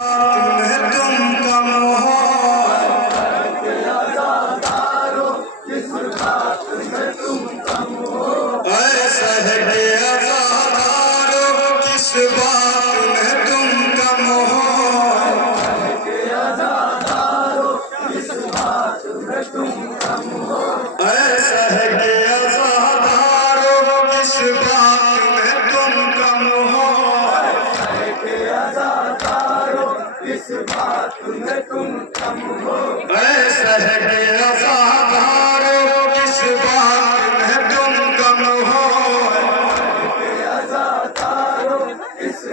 तुम्हें तुम कम हो ऐसा है कि अज़ादारो किस बात में तुम कम हो ऐसा है कि अज़ादारो किस बात में तुम कम हो ऐसा है कि अज़ादारो किस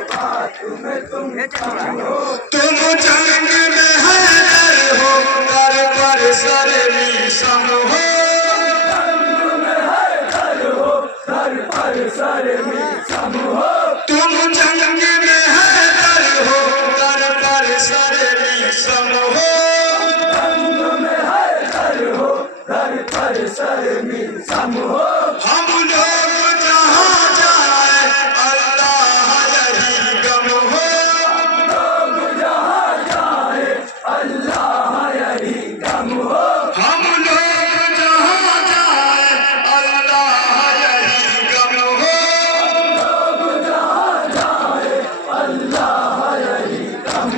बात में तुम कम हो तुम जंग में हैदर हो कर सर रीसम हो तुम जंग में हैदर हो कर सर रीसम हो हम लोग जहाँ जाए अल्लाह यही गम हो हम लोग जहाँ जाए अल्लाह यही गम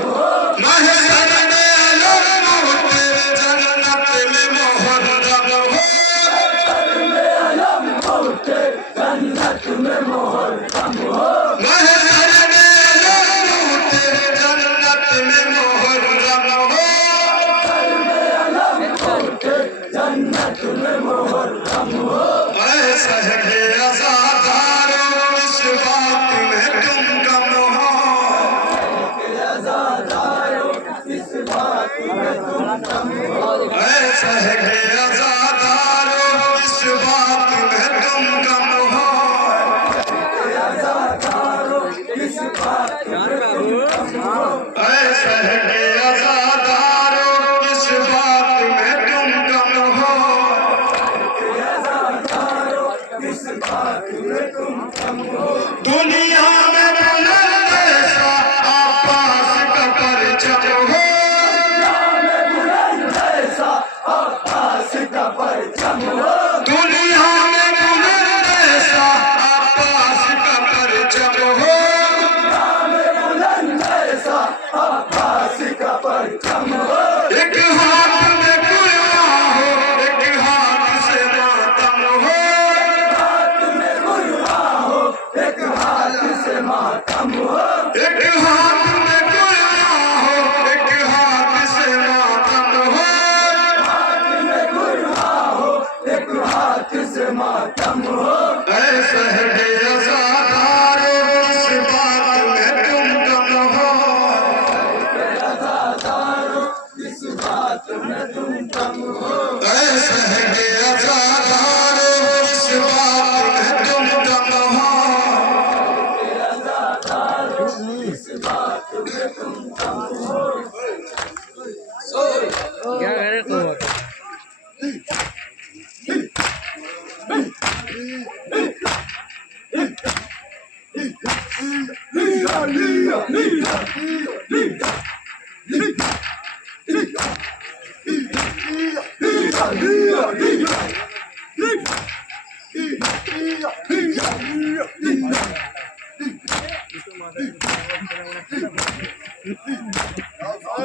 हो महशर में अलम जन्नत में मुहर्रम हो महशर में अलम जन्नत में मुहर्रम हो ऐसा है कि अज़ादारो इस बात में तुम कम हो ऐसा है कि अज़ादारो इस बात में तुम कम हो ऐसा है कि अज़ादारो इस बात में तुम कम हो दुनिया में बुलंद ऐसा आकाश का परचम हो दुनिया में बुलंद ऐसा आकाश का परचम हो एक हाथ में कुर्बान हो एक हाथ से मातम हो एक हाथ में कुर्बान हो एक हाथ से मातम हो ऐसा है कि अज़ादारो इस बात में तुम कम हो ऐसा है कि अज़ादारो इस बात में तुम कम हो क्या करे तू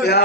क्या